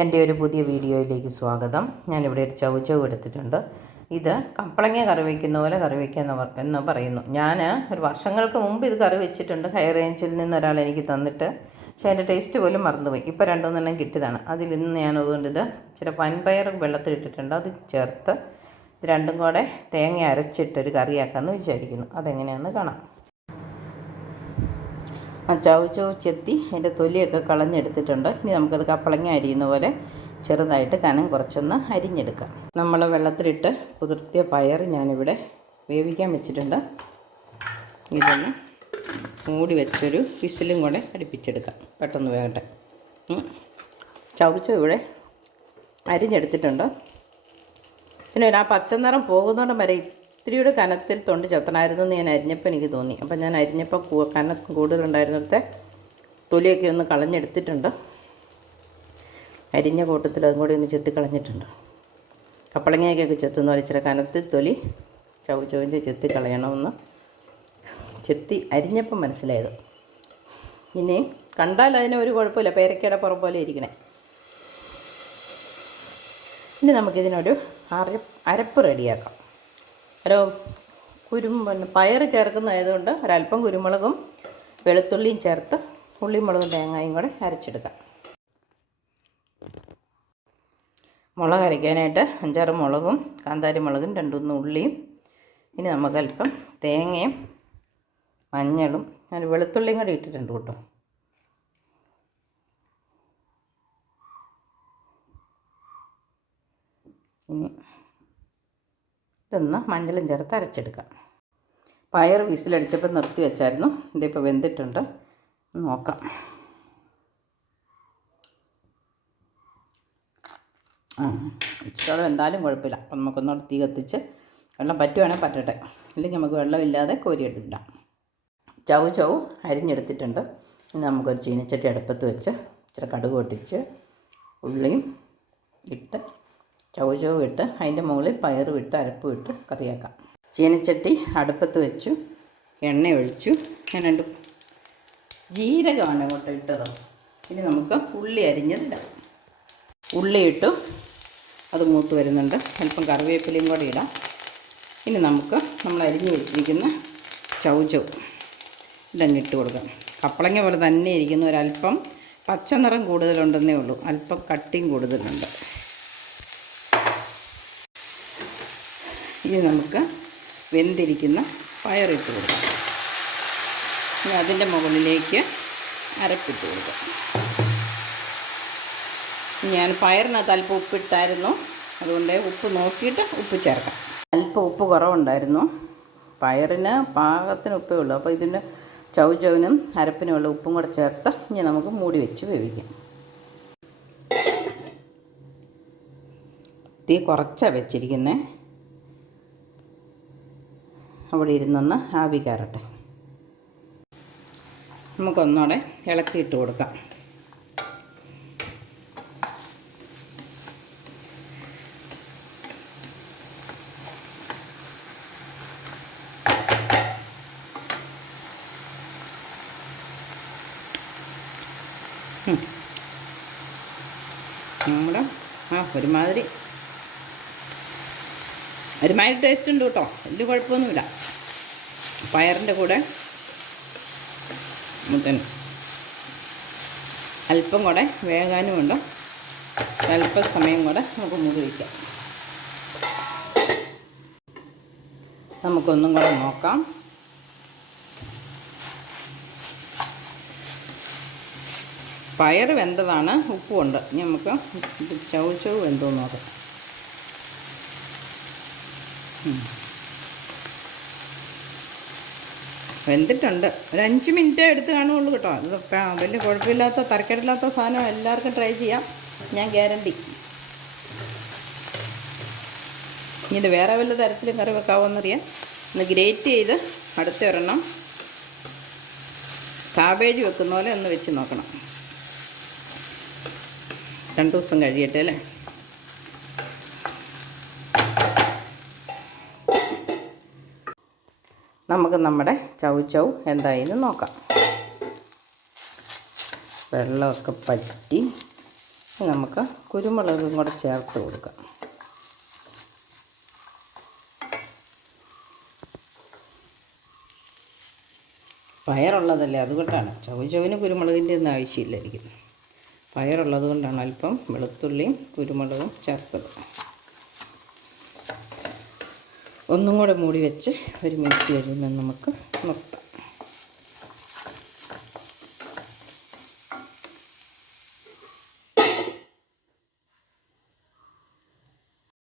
എന്റെ ഒരു പുതിയ വീഡിയോയിലേക്ക് സ്വാഗതം. ഞാനിവിടെ ഒരു ചവച്ചവ് എടുത്തിട്ടുണ്ട്. ഇത് കപ്പളങ്ങ കറി വയ്ക്കുന്ന പോലെ കറി വയ്ക്കുക എന്ന് പറയുന്നു. ഞാൻ ഒരു വർഷങ്ങൾക്ക് മുമ്പ് ഇത് കറി വെച്ചിട്ടുണ്ട്. ഹൈ റേഞ്ചിൽ നിന്ന് ഒരാൾ എനിക്ക് തന്നിട്ട്. പക്ഷേ അതിന്റെ ടേസ്റ്റ് പോലും മറന്നുപോയി. ഇപ്പോൾ രണ്ടുമൂന്നെണ്ണം കിട്ടിയതാണ്. അതിൽ ഇന്ന് ഞാൻ അതുകൊണ്ട് ഇത് ചില പൻപയർ വെള്ളത്തിലിട്ടിട്ടുണ്ട്. അത് ചേർത്ത് രണ്ടും കൂടെ തേങ്ങ അരച്ചിട്ടൊരു കറിയാക്കാമെന്ന് വിചാരിക്കുന്നു. അതെങ്ങനെയാണെന്ന് കാണാം. ചവ് ചവ് ചെത്തി അതിന്റെ തൊലിയൊക്കെ കളഞ്ഞെടുത്തിട്ടുണ്ട്. ഇനി നമുക്കത് കപ്പളങ്ങ അരിയുന്ന പോലെ ചെറുതായിട്ട് കനം കുറച്ചൊന്ന് അരിഞ്ഞെടുക്കാം. നമ്മൾ വെള്ളത്തിലിട്ട് കുതിർത്തിയ പയർ ഞാനിവിടെ വേവിക്കാൻ വെച്ചിട്ടുണ്ട്. ഇതൊന്ന് മൂടി വെച്ചൊരു വിസിലും കൂടെ അടുപ്പിച്ചെടുക്കാം. പെട്ടെന്ന് വേകട്ടെ. ചവച്ച ഇവിടെ അരിഞ്ഞെടുത്തിട്ടുണ്ട്. പിന്നെ ആ ആ പച്ചനിറം പോകുന്നോണ്ട് വരെ ഇത്തിരിയുടെ കനത്തിൽ തൊണ്ട് ചെത്തണമായിരുന്നു എന്ന് ഞാൻ അരിഞ്ഞപ്പോൾ എനിക്ക് തോന്നി. അപ്പം ഞാൻ അരിഞ്ഞപ്പോൾ കനം കൂടുതലുണ്ടായിരുന്നിടത്തെ തൊലിയൊക്കെ ഒന്ന് കളഞ്ഞെടുത്തിട്ടുണ്ട്. അരിഞ്ഞ കൂട്ടത്തിൽ അതും കൂടി ഒന്ന് ചെത്തി കളഞ്ഞിട്ടുണ്ട്. കപ്പളങ്ങയൊക്കെ ചെത്തുന്ന പോലെ ഇച്ചിരി കനത്തിൽ തൊലി ചവ് ചവിന്റെ ചെത്തി കളയണമെന്ന് ചെത്തി അരിഞ്ഞപ്പം മനസ്സിലായത്. ഇനി കണ്ടാൽ അതിന് ഒരു കുഴപ്പമില്ല. പേരക്കയുടെ പുറം പോലെ ഇരിക്കണേ. ഇനി നമുക്കിതിനൊരു അര അരപ്പ് റെഡിയാക്കാം. ഒരു കുരും പയർ ചേർക്കുന്നതായതുകൊണ്ട് ഒരല്പം കുരുമുളകും വെളുത്തുള്ളിയും ചേർത്ത് ഉള്ളിമുളകും തേങ്ങയും കൂടെ അരച്ചെടുക്കാം. മുളക് അരയ്ക്കാനായിട്ട് അഞ്ചാറ് മുളകും കാന്താരി മുളകും രണ്ടുമൂന്ന് ഉള്ളിയും ഇനി നമുക്ക് അല്പം തേങ്ങയും മഞ്ഞളും ഞാൻ വെളുത്തുള്ളിയും കൂടി ഇട്ടിട്ടുണ്ട് കേട്ടോ. ഇനി ഇതൊന്ന് മഞ്ഞളും ചേർത്ത് അരച്ചെടുക്കാം. പയർ വിസിലടിച്ചപ്പോൾ നിർത്തി വെച്ചായിരുന്നു. ഇതിപ്പോൾ വെന്തിട്ടുണ്ട്. നോക്കാം. ആ ഇച്ചിരി എന്തായാലും കുഴപ്പമില്ല. അപ്പം നമുക്കൊന്നുകൂടെ തീ കത്തിച്ച് വെള്ളം പറ്റുവാണെങ്കിൽ പറ്റട്ടെ. അല്ലെങ്കിൽ നമുക്ക് വെള്ളമില്ലാതെ കോരിയെടുക്കാം. ചവ് ചവ് അരിഞ്ഞെടുത്തിട്ടുണ്ട്. ഇനി നമുക്കൊരു ചീനച്ചട്ടി അടുപ്പത്ത് വെച്ച് ഇച്ചിരി കടുക് പൊട്ടിച്ച് ഉള്ളിയും ഇട്ട് ചവ് ചവ് ഇട്ട് അതിന്റെ മുകളിൽ പയർ വിട്ട് അരപ്പ് വിട്ട് കറിയാക്കാം. ചീനച്ചട്ടി അടുപ്പത്ത് വെച്ചു എണ്ണ ഒഴിച്ചു. ഞാൻ രണ്ട് ജീരകമാണ് അങ്ങോട്ട് ഇട്ടത്. ഇനി നമുക്ക് ഉള്ളി അരിഞ്ഞതിടാം. ഉള്ളി ഇട്ടു. അത് മൂത്ത് വരുന്നുണ്ട്. അല്പം കറിവേപ്പിലയും കൂടെ ഇടാം. ഇനി നമുക്ക് നമ്മൾ അരിഞ്ഞു വെച്ചിരിക്കുന്ന ചൗചവ് ഇതങ്ങ് ഇട്ട് കൊടുക്കാം. കപ്പളങ്ങ പോലെ തന്നെ ഇരിക്കുന്ന. ഒരല്പം പച്ച നിറം കൂടുതലുണ്ടെന്നേ ഉള്ളൂ. അല്പം കട്ടിയും കൂടുതലുണ്ട്. ഇനി നമുക്ക് വെന്തിരിക്കുന്ന പയറിട്ട് കൊടുക്കാം. ഇനി അതിന്റെ മുകളിലേക്ക് അരപ്പിട്ട് കൊടുക്കാം. ഞാൻ പയറിനകത്ത് അല്പം ഉപ്പിട്ടായിരുന്നു. അതുകൊണ്ട് ഉപ്പ് നോക്കിയിട്ട് ഉപ്പ് ചേർക്കാം. അല്പം ഉപ്പ് കുറവുണ്ടായിരുന്നു. പയറിന് പാകത്തിന് ഉപ്പേ ഉള്ളൂ. അപ്പോൾ ഇതിന് ചവ് ചവിനും അരപ്പിനുമുള്ള ഉപ്പും കൂടെ ചേർത്ത് ഇനി നമുക്ക് മൂടി വെച്ച് വേവിക്കാം. തീ കുറച്ചാണ് വെച്ചിരിക്കുന്നത് അവിടെ ഇരുന്നൊന്ന് ആവി കയറട്ടെ നമുക്കൊന്നുകൂടെ ഇളക്കിയിട്ട് കൊടുക്കാം. നമ്മുടെ ആ ഒരുമാതിരി. ഒരുമാതിരി ടേസ്റ്റ് ഉണ്ട് കേട്ടോ. വലിയ കുഴപ്പമൊന്നുമില്ല. പയറിന്റെ കൂടെ അല്പം കൂടെ വേകാനും ഉണ്ട്. അല്പം സമയം കൂടെ നമുക്ക് മൂടി വയ്ക്കാം നമുക്കൊന്നും കൂടെ നോക്കാം. പയർ വെന്തതാണ് ഉപ്പുണ്ട്. ഇനി നമുക്ക് ചവ് ചവ് വെന്തോ നോക്കാം. വെന്തിട്ടുണ്ട്. ഒരു അഞ്ച് മിനിറ്റേ എടുത്ത് കാണുള്ളൂ കേട്ടോ. അത് വലിയ കുഴപ്പമില്ലാത്ത തരക്കേടില്ലാത്ത സാധനം എല്ലാവർക്കും ട്രൈ ചെയ്യാം. ഞാൻ ഗ്യാരണ്ടി. ഇനി വേറെ വല്ല തരത്തിലും കറി വെക്കാവോന്നറിയാം. ഒന്ന് ഗ്രേറ്റ് ചെയ്ത് അടുത്ത ഒരെണ്ണം കാബേജ് വെക്കുന്ന പോലെ ഒന്ന് വെച്ച് നോക്കണം. രണ്ടു ദിവസം കഴിയട്ടെ അല്ലേ? നമുക്ക് നമ്മുടെ ചവ് ചവ് എന്തായാലും നോക്കാം. വെള്ളമൊക്കെ പറ്റി നമുക്ക് കുരുമുളകും കൂടെ ചേർത്ത് കൊടുക്കാം. പയറുള്ളതല്ലേ അതുകൊണ്ടാണ്. ചവു ചവിന് കുരുമുളകിന്റെ ഒന്നും ആവശ്യമില്ലായിരിക്കും. പയറുള്ളത് കൊണ്ടാണ് അല്പം വെളുത്തുള്ളിയും കുരുമുളകും ചേർത്തത്. ഒന്നും കൂടെ മൂടി വെച്ച് ഒരു മിനിറ്റ് കഴിയുമ്പോൾ നമുക്ക് നിർത്താം.